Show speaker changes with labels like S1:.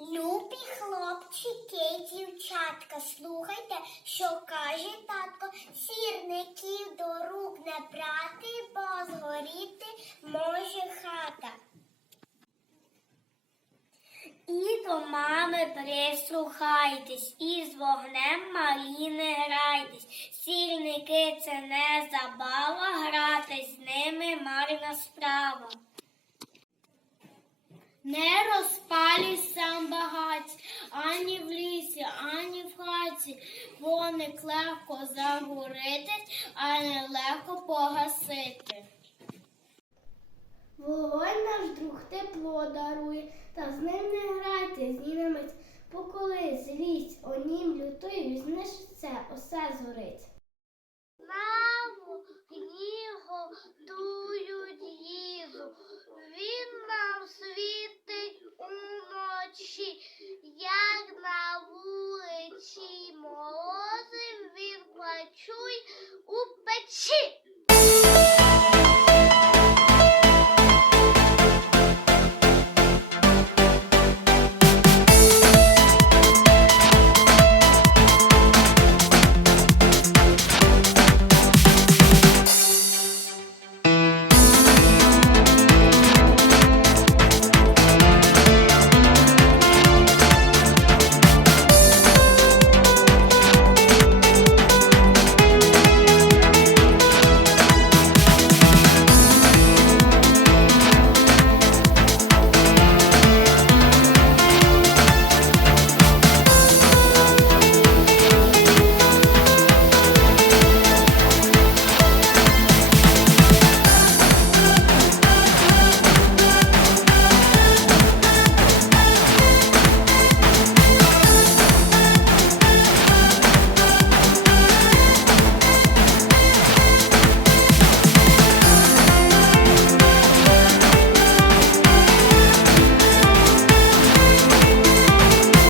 S1: Любі хлопчики дівчатка, слухайте, що каже татко, сірників до рук не брати, бо згоріти може хата. І до мами прислухайтесь, і з вогнем малі не грайтесь. Сірники це не забава, гратись з ними марна справа. Не розпалюй сам багаць, ані в лісі, ані в хаті. Вогник легко загоритись, а не легко погасити. Вогонь наш друг тепло дарує, та з ним не грайте, знімець, поколи злість, онім лютою, це, усе згорить.